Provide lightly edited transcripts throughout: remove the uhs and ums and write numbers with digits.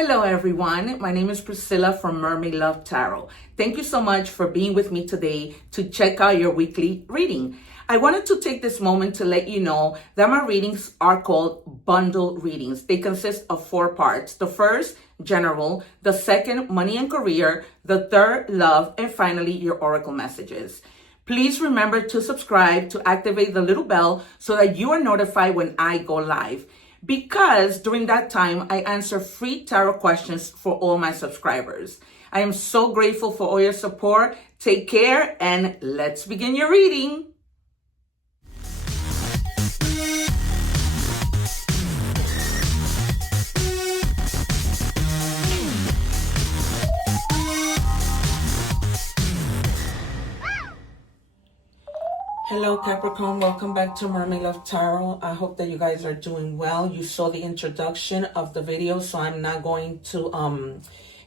Hello everyone, my name is Priscilla from Mermaid Love Tarot. Thank you so much for being with me today to check out your weekly reading. I wanted to take this moment to let you know that my readings are called bundle readings. They consist of 4 parts. The first, general. The second, money and career. The third, love. And finally, your oracle messages. Please remember to subscribe, to activate the little bell so that you are notified when I go live. Because during that time, I answer free tarot questions for all my subscribers. I am so grateful for all your support. Take care and let's begin your reading. Hello Capricorn, welcome back to Mermaid Love Tarot. I hope that you guys are doing well. You saw the introduction of the video, so I'm not going to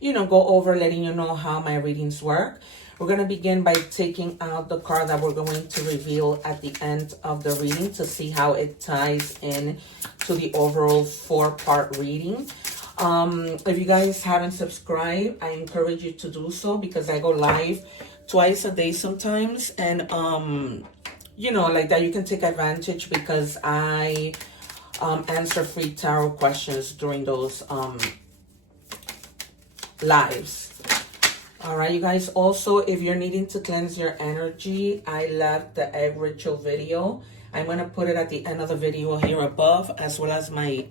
go over letting you know how my readings work. We're going to begin by taking out the card that we're going to reveal at the end of the reading to see how it ties in to the overall 4-part reading. If you guys haven't subscribed, I encourage you to do so because I go live twice a day sometimes, and like that you can take advantage because I answer free tarot questions during those lives. All right, you guys. Also, if you're needing to cleanse your energy, I left the egg ritual video. I'm going to put it at the end of the video here above, as well as my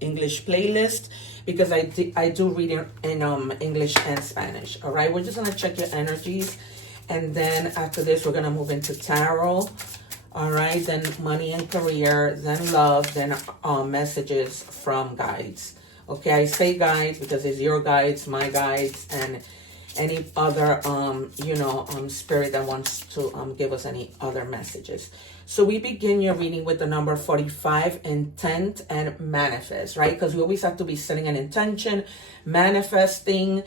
English playlist, because I do read in English and Spanish. All right, we're just going to check your energies. And then after this, we're going to move into tarot. All right, then money and career, then love, then messages from guides. Okay, I say guides because it's your guides, my guides, and any other, spirit that wants to give us any other messages. So we begin your reading with the number 45, intent and manifest, right? Because we always have to be setting an intention, manifesting,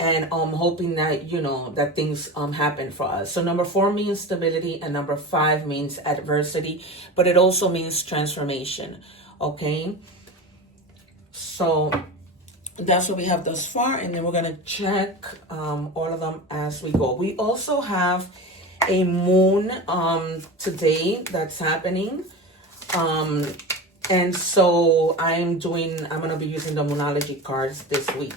and hoping that that things happen for us. So number 4 means stability, and number 5 means adversity, but it also means transformation. Okay, so that's what we have thus far, and then we're gonna check all of them as we go. We also have a moon today that's happening, and so I'm gonna be using the moonology cards this week.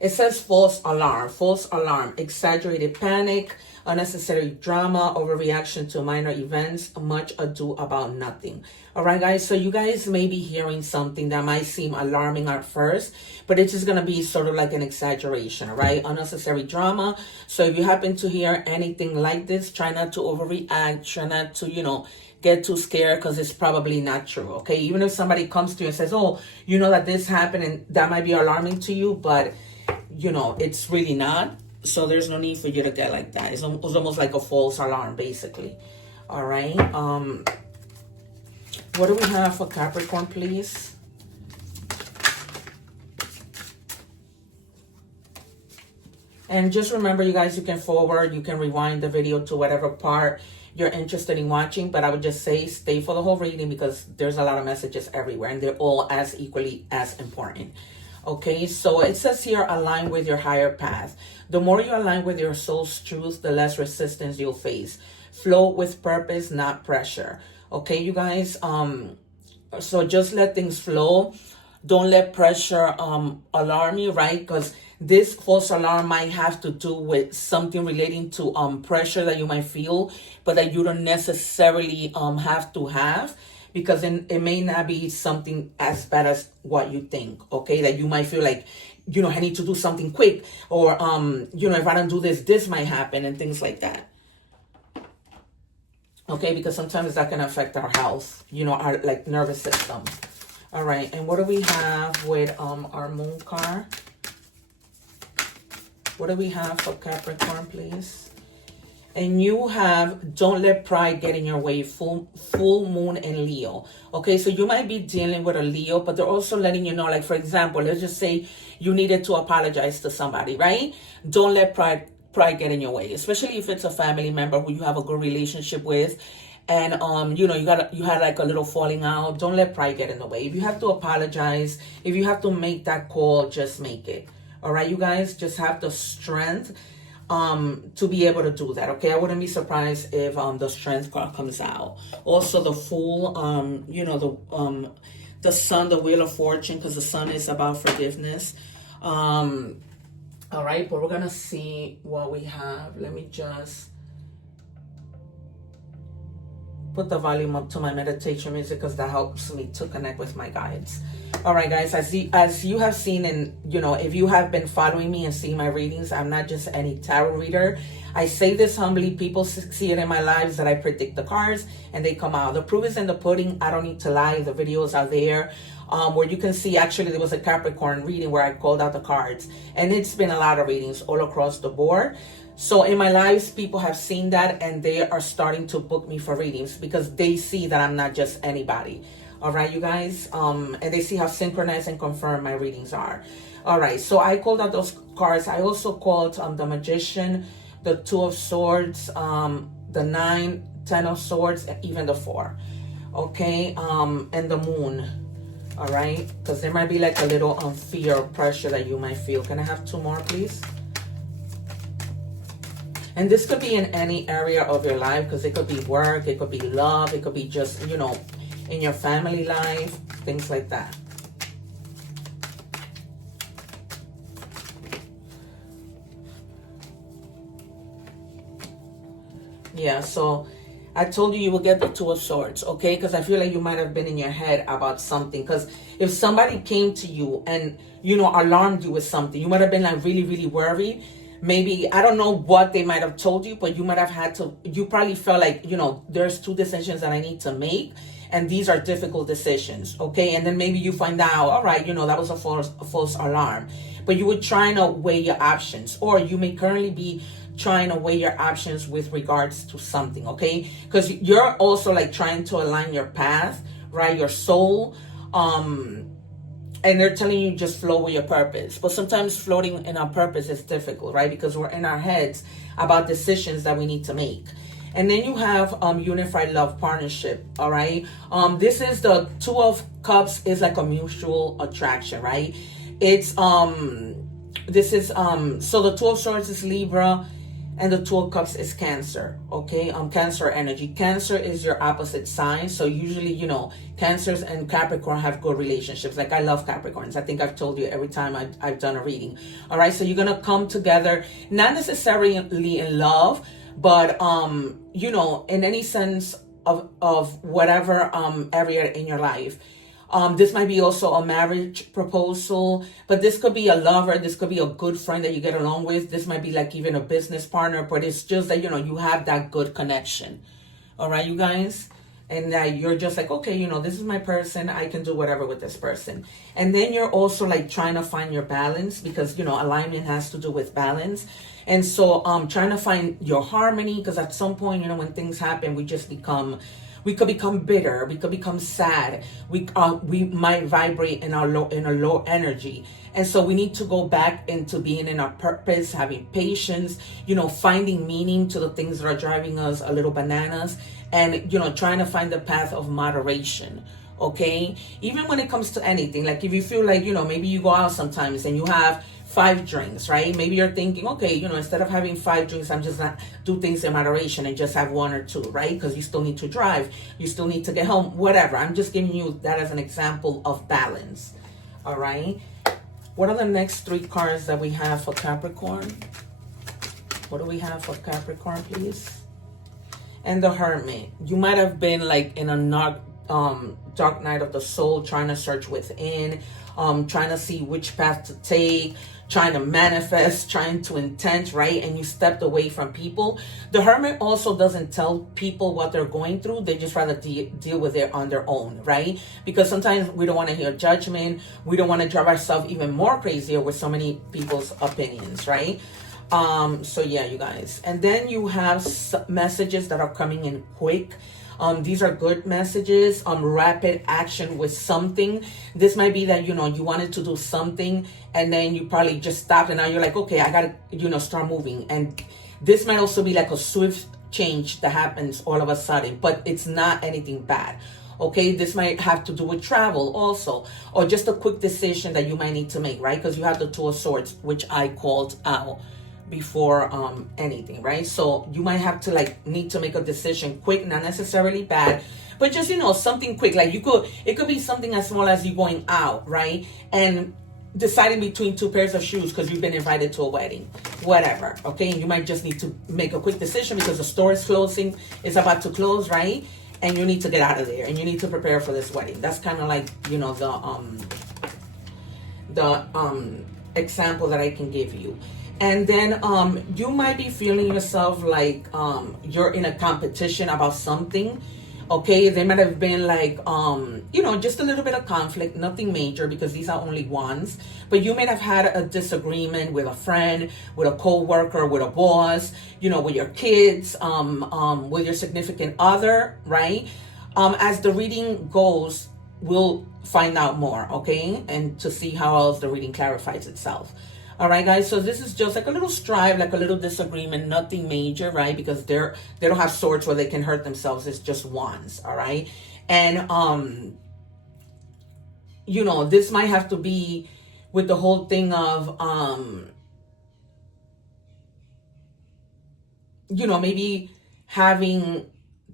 It says false alarm, exaggerated panic, unnecessary drama, overreaction to minor events, much ado about nothing. All right, guys, so you guys may be hearing something that might seem alarming at first, but it's just going to be sort of like an exaggeration, right? Unnecessary drama. So if you happen to hear anything like this, try not to overreact, try not to, get too scared, because it's probably not true, okay? Even if somebody comes to you and says, oh, that this happened, and that might be alarming to you, but it's really not. So there's no need for you to get like that. It's almost like a false alarm, basically. All right. What do we have for Capricorn, please? And just remember, you guys, you can forward, you can rewind the video to whatever part you're interested in watching. But I would just say stay for the whole reading because there's a lot of messages everywhere and they're all as equally as important. Okay, so it says here, align with your higher path. The more you align with your soul's truth, the less resistance you'll face. Flow with purpose, not pressure. Okay, you guys, so just let things flow. Don't let pressure alarm you, right? Because this false alarm might have to do with something relating to pressure that you might feel, but that you don't necessarily have to have. Because it may not be something as bad as what you think, okay? That you might feel like, I need to do something quick. Or, if I don't do this, this might happen and things like that. Okay, because sometimes that can affect our health, our nervous system. All right, and what do we have with our moon card? What do we have for Capricorn, please? And you have, don't let pride get in your way, full moon in Leo. Okay, so you might be dealing with a Leo, but they're also letting you know, like, for example, let's just say you needed to apologize to somebody, right? Don't let pride get in your way, especially if it's a family member who you have a good relationship with and you had like a little falling out. Don't let pride get in the way. If you have to apologize, if you have to make that call, just make it. All right, you guys, just have the strength to be able to do that. Okay, I wouldn't be surprised if the strength card comes out. Also the Fool, the Sun, the Wheel of Fortune, because the Sun is about forgiveness. All right, but we're gonna see what we have. Let me just put the volume up to my meditation music, because that helps me to connect with my guides. All right, guys, as you have seen, and if you have been following me and seeing my readings, I'm not just any tarot reader. I say this humbly. People see it in my lives that I predict the cards and they come out. The proof is in the pudding. I don't need to lie. The videos are there, where you can see. Actually, there was a Capricorn reading where I called out the cards, and it's been a lot of readings all across the board. So in my lives, people have seen that, and they are starting to book me for readings because they see that I'm not just anybody. All right, you guys, and they see how synchronized and confirmed my readings are. All right, so I called out those cards. I also called the Magician, the Two of Swords, the 9, 10 of Swords, and even the 4. Okay, and the Moon. All right, because there might be like a little fear or pressure that you might feel. Can I have 2 more, please? And this could be in any area of your life, because it could be work, it could be love, it could be just, in your family life, things like that. Yeah, so I told you will get the Two of Swords, okay? Because I feel like you might have been in your head about something. Because if somebody came to you and, alarmed you with something, you might have been like really, really worried. Maybe, I don't know what they might have told you, but you might have had to, you probably felt like, there's 2 decisions that I need to make. And these are difficult decisions, okay? And then maybe you find out, all right, that was a false alarm. But you were trying to weigh your options. Or you may currently be trying to weigh your options with regards to something, okay? Because you're also like trying to align your path, right? Your soul. And they're telling you just flow with your purpose. But sometimes floating in our purpose is difficult, right? Because we're in our heads about decisions that we need to make. And then you have unified love partnership, all right? This is the Two of Cups is like a mutual attraction, right? It's, this is, so the Two of Swords is Libra, and the Two of Cups is Cancer, okay? Cancer energy. Cancer is your opposite sign. So usually, Cancers and Capricorn have good relationships. Like, I love Capricorns. I think I've told you every time I've done a reading. All right, so you're going to come together, not necessarily in love, but, in any sense of whatever area in your life. This might be also a marriage proposal, but this could be a lover. This could be a good friend that you get along with. This might be like even a business partner, but it's just that, you have that good connection. All right, you guys? And that you're just like, okay, this is my person. I can do whatever with this person. And then you're also like trying to find your balance, because, alignment has to do with balance. And so trying to find your harmony, because at some point, when things happen, we could become bitter. We could become sad. We might vibrate in a low energy. And so we need to go back into being in our purpose, having patience, finding meaning to the things that are driving us a little bananas, and, trying to find the path of moderation. Okay. Even when it comes to anything, like if you feel like, maybe you go out sometimes and you have 5 drinks, right? Maybe you're thinking, okay, instead of having 5 drinks, I'm just not do things in moderation and just have 1 or 2, right? Because you still need to drive, you still need to get home, whatever. I'm just giving you that as an example of balance. All right. What are the next 3 cards that we have for Capricorn? What do we have for Capricorn, please? And the Hermit. You might have been like in a dark night of the soul, trying to search within, trying to see which path to take, trying to manifest, trying to intend, right? And you stepped away from people. The Hermit also doesn't tell people what they're going through. They just rather deal with it on their own, right? Because sometimes we don't want to hear judgment. We don't want to drive ourselves even more crazier with so many people's opinions, right? So yeah, you guys. And then you have messages that are coming in quick. These are good messages, rapid action with something. This might be that, you wanted to do something and then you probably just stopped and now you're like, okay, I gotta, start moving. And this might also be like a swift change that happens all of a sudden, but it's not anything bad. Okay, this might have to do with travel also, or just a quick decision that you might need to make, right? Because you have the Two of Swords, which I called out before anything, right? So you might have to like need to make a decision quick, not necessarily bad, but just, you know, something quick. Like it could be something as small as you going out, right? And deciding between two pairs of shoes because you've been invited to a wedding, whatever. Okay, and you might just need to make a quick decision because the store is closing, it's about to close, right? And you need to get out of there and you need to prepare for this wedding. That's kind of like, you know, the example that I can give you. And then you might be feeling yourself like you're in a competition about something. Okay, there might have been like, you know, just a little bit of conflict, nothing major because these are only ones. But you may have had a disagreement with a friend, with a co-worker, with a boss, you know, with your kids, with your significant other, right? As the reading goes, we'll find out more, okay? And to see how else the reading clarifies itself. All right, guys, so this is just like a little strife, like a little disagreement, nothing major, right? Because they don't have swords where they can hurt themselves. It's just wands, all right? And, you know, this might have to be with the whole thing of, you know, maybe having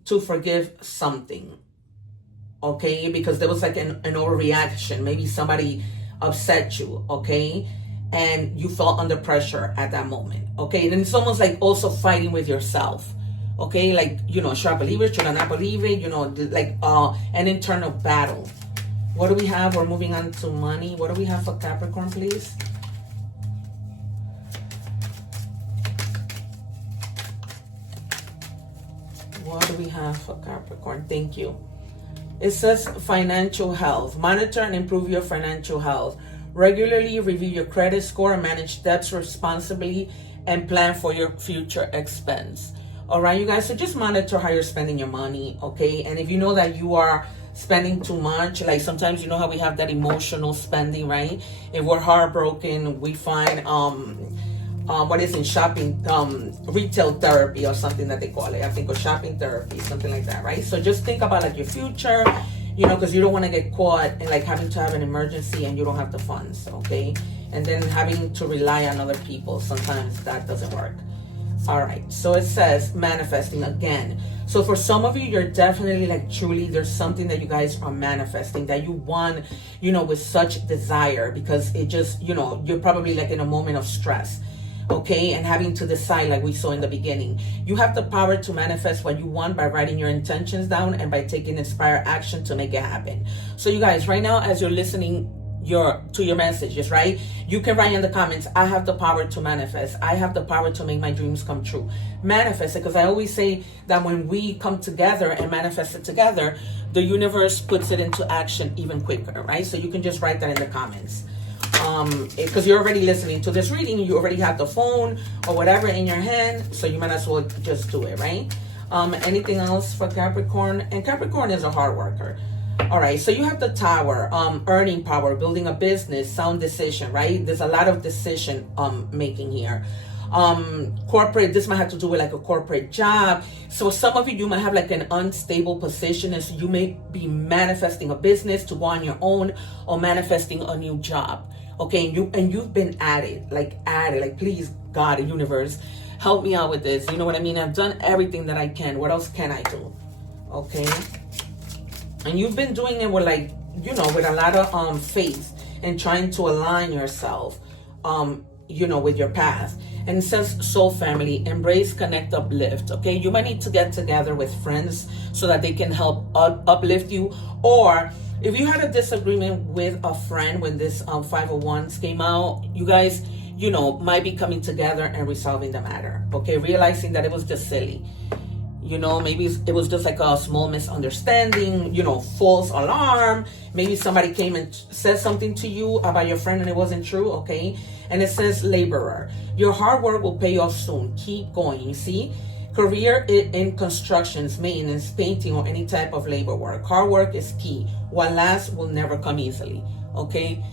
to forgive something, okay? Because there was like an overreaction. Maybe somebody upset you, okay? And you felt under pressure at that moment, okay? And it's almost like also fighting with yourself, okay? Like, you know, should I believe it? Should I not believe it? You know, like an internal battle. What do we have? We're moving on to money. What do we have for Capricorn, please? What do we have for Capricorn? Thank you. It says financial health. Monitor and improve your financial health. Regularly review your credit score and manage debts responsibly and plan for your future expense. All right, you guys, so just monitor how you're spending your money, okay? And if you know that you are spending too much, like sometimes you know how we have that emotional spending, right? If we're heartbroken, we find what is in shopping, retail therapy or something that they call it. I think, or shopping therapy, something like that, right? So just think about like your future, you know, because you don't want to get caught in like having to have an emergency and you don't have the funds, okay? And then having to rely on other people, sometimes that doesn't work. All right, so it says manifesting again. So for some of you, you're definitely like truly, there's something that you guys are manifesting that you want, you know, with such desire, because it just, you know, you're probably like in a moment of stress, okay? And having to decide, like we saw in the beginning, you have the power to manifest what you want by writing your intentions down and by taking inspired action to make it happen. So you guys, right now, as you're listening to your messages, right, you can write in the comments, I have the power to manifest. I have the power to make my dreams come true. Manifest it, because I always say that when we come together and manifest it together, the universe puts it into action even quicker, right? So you can just write that in the comments. Because you're already listening to this reading, you already have the phone or whatever in your hand, so you might as well just do it, right? Anything else for Capricorn? And Capricorn is a hard worker. All right, so you have the Tower, earning power, building a business, sound decision, right? There's a lot of decision making here. Corporate, this might have to do with like a corporate job. So some of you might have like an unstable position, and so you may be manifesting a business to go on your own or manifesting a new job. Okay, and you've been at it, like please God, the universe, help me out with this. You know what I mean? I've done everything that I can. What else can I do? Okay. And you've been doing it with like, you know, with a lot of faith and trying to align yourself, you know, with your path. And it says soul family, embrace, connect, uplift. Okay, you might need to get together with friends so that they can help uplift you. Or if you had a disagreement with a friend when this 501s came out, you guys, you know, might be coming together and resolving the matter. Okay, realizing that it was just silly. You know, maybe it was just like a small misunderstanding, you know, false alarm. Maybe somebody came and said something to you about your friend and it wasn't true, okay? And it says laborer. Your hard work will pay off soon. Keep going, you see? Career in constructions, maintenance, painting, or any type of labor work. Hard work is key. What lasts will never come easily, okay?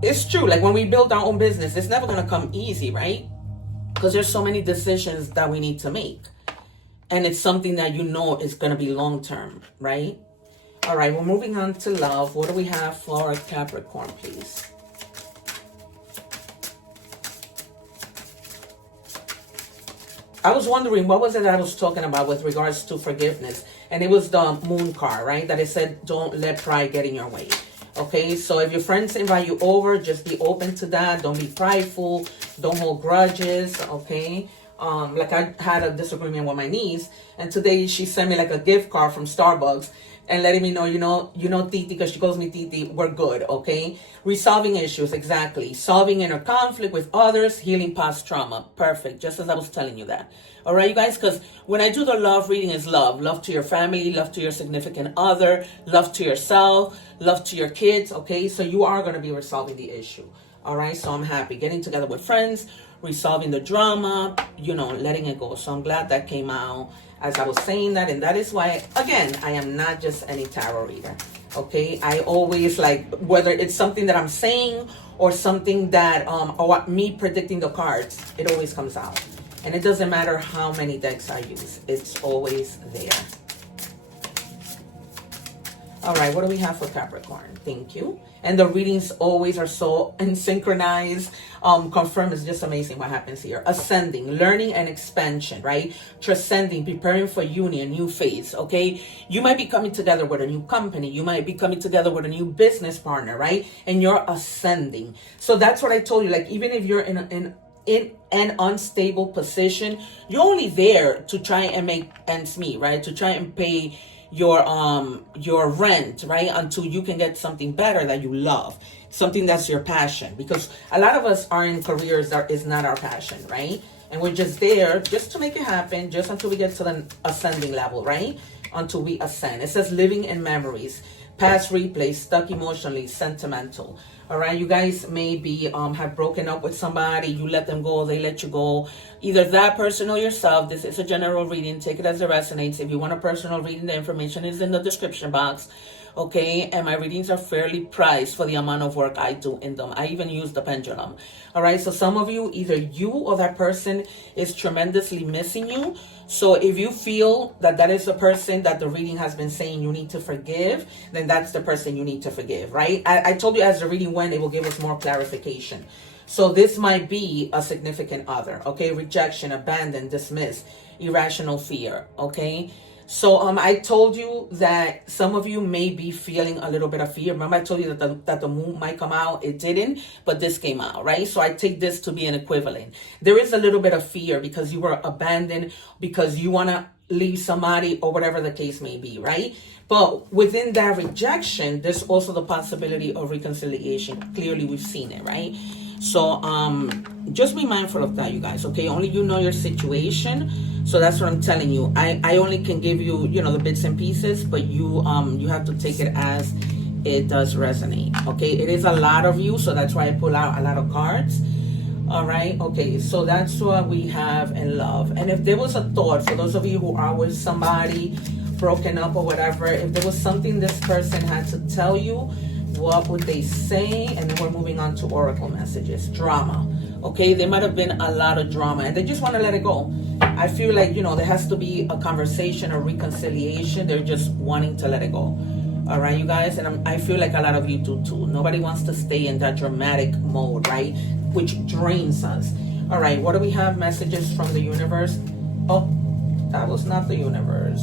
It's true. Like when we build our own business, it's never going to come easy, right? Because there's so many decisions that we need to make. and it's something that you know is going to be long term, right? All right, we're moving on to love. What do we have for Capricorn, please? I was wondering, what was it that I was talking about with regards to forgiveness? And it was the moon card, right? That it said, don't let pride get in your way. Okay, so if your friends invite you over, just be open to that. Don't be prideful. Don't hold grudges, okay? Like I had a disagreement with my niece, and today she sent me like a gift card from Starbucks and letting me know, you know, Titi, because she calls me Titi, we're good, okay? Resolving issues, exactly. Solving inner conflict with others, healing past trauma. Perfect, just as I was telling you that. All right, you guys, because when I do the love reading, is love. Love to your family, love to your significant other, love to yourself, love to your kids, okay? So you are going to be resolving the issue. All right, so I'm happy. Getting together with friends, resolving the drama, you know, letting it go. So I'm glad that came out as I was saying that. And that is why, again, I am not just any tarot reader. Okay, I always like, whether it's something that I'm saying or something that, or me predicting the cards, it always comes out. And it doesn't matter how many decks I use, it's always there. All right, what do we have for Capricorn? Thank you. And the readings always are so synchronized. Confirm is just amazing what happens here. Ascending, learning and expansion, right? Transcending, preparing for union, new phase, okay? You might be coming together with a new company. You might be coming together with a new business partner, right? And you're ascending. So that's what I told you. Like, even if you're in an unstable position, you're only there to try and make ends meet, right? To try and pay your rent, right? Until you can get something better that you love, something that's your passion. Because a lot of us are in careers that is not our passion, right? And we're just there just to make it happen, just until we get to the ascending level, right? Until we ascend. It says living in memories, past replays, stuck emotionally, sentimental. All right, you guys maybe have broken up with somebody, you let them go, they let you go. Either that person or yourself. This is a general reading. Take it as it resonates. If you want a personal reading, the information is in the description box. Okay, and my readings are fairly priced for the amount of work I do in them. I even use the pendulum. All right, so some of you, either you or that person is tremendously missing you. So if you feel that that is the person that the reading has been saying you need to forgive, then that's the person you need to forgive, right? I told you as the reading went, it will give us more clarification. So this might be a significant other, okay? Rejection, abandon, dismiss, irrational fear, okay? So I told you that some of you may be feeling a little bit of fear. Remember I told you that the moon might come out. It didn't, but this came out, right? So I take this to be an equivalent. There is a little bit of fear because you were abandoned, because you want to leave somebody or whatever the case may be, right? But within that rejection, there's also the possibility of reconciliation. Clearly, we've seen it, right? So just be mindful of that, you guys, okay? Only you know your situation. So that's what I'm telling you. I only can give you, you know, the bits and pieces, but you have to take it as it does resonate, okay? It is a lot of you, so that's why I pull out a lot of cards. All right, okay, so that's what we have in love. And if there was a thought, for those of you who are with somebody, broken up or whatever, if there was something this person had to tell you, what would they say? And then we're moving on to oracle messages. Drama, okay? There might have been a lot of drama and they just want to let it go. I feel like, you know, there has to be a conversation or reconciliation. They're just wanting to let it go. All right, you guys? And I feel like a lot of you do too. Nobody wants to stay in that dramatic mode, right? Which drains us. All right, what do we have? Messages from the universe. Oh, that was not the universe.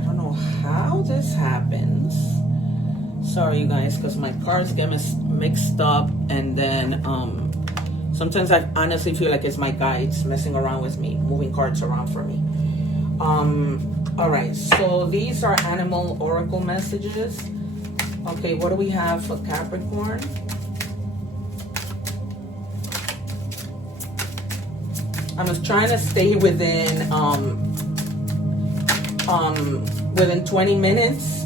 I don't know how this happens. Sorry, you guys, because my cards get mixed up, and then sometimes I honestly feel like it's my guides messing around with me, moving cards around for me. All right, so these are animal oracle messages. Okay, what do we have for Capricorn? I'm just trying to stay within 20 minutes,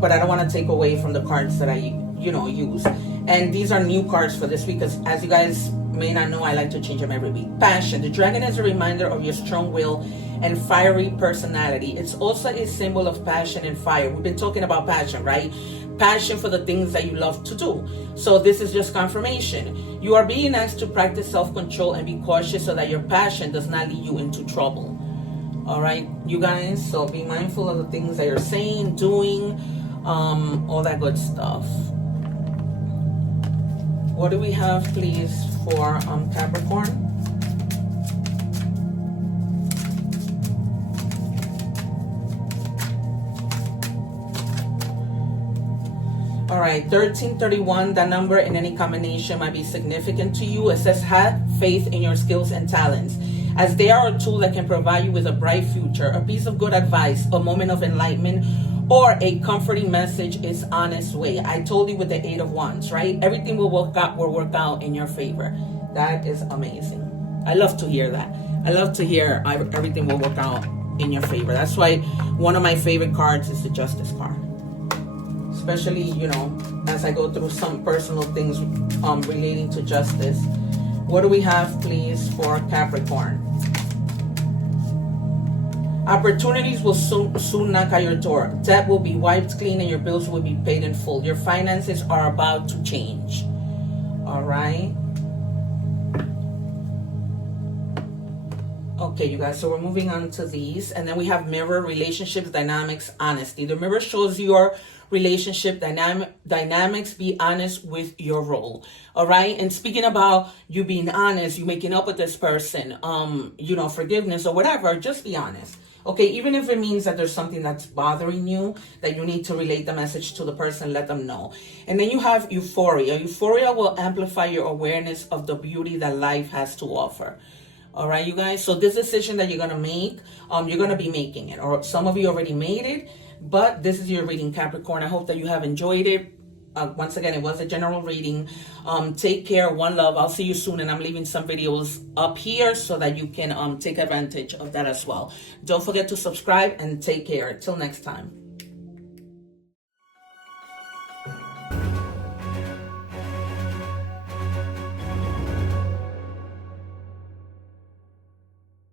but I don't want to take away from the cards that I, you know, use. And these are new cards for this week, because as you guys may not know, I like to change them every week. Passion. The dragon is a reminder of your strong will and fiery personality. It's also a symbol of passion and fire. We've been talking about passion, right? passion for the things that you love to do. So this is just confirmation. You are being asked to practice self-control and be cautious so that your passion does not lead you into trouble. All right, you guys, so be mindful of the things that you're saying, doing, all that good stuff. What do we have, please, for Capricorn? All right, 1331, that number in any combination might be significant to you. It says, have faith in your skills and talents, as they are a tool that can provide you with a bright future, a piece of good advice, a moment of enlightenment, or a comforting message is honest way. I told you with the 8 of Wands, right? Everything will work out in your favor. That is amazing. I love to hear that. I love to hear everything will work out in your favor. That's why one of my favorite cards is the Justice card. Especially, you know, as I go through some personal things relating to justice. What do we have, please, for Capricorn? Opportunities will soon knock at your door. Debt will be wiped clean and your bills will be paid in full. Your finances are about to change. All right. Okay, you guys, so we're moving on to these. And then we have mirror, relationships, dynamics, honesty. The mirror shows your relationship dynamics. Be honest with your role. All right. And speaking about you being honest, you making up with this person, you know, forgiveness or whatever, just be honest. Okay, even if it means that there's something that's bothering you, that you need to relate the message to the person, let them know. And then you have euphoria. Euphoria will amplify your awareness of the beauty that life has to offer. All right, you guys. So this decision that you're going to make, you're going to be making it. Or some of you already made it. But this is your reading, Capricorn. I hope that you have enjoyed it. Once again, it was a general reading. Take care. One love. I'll see you soon. And I'm leaving some videos up here so that you can take advantage of that as well. Don't forget to subscribe and take care. Till next time.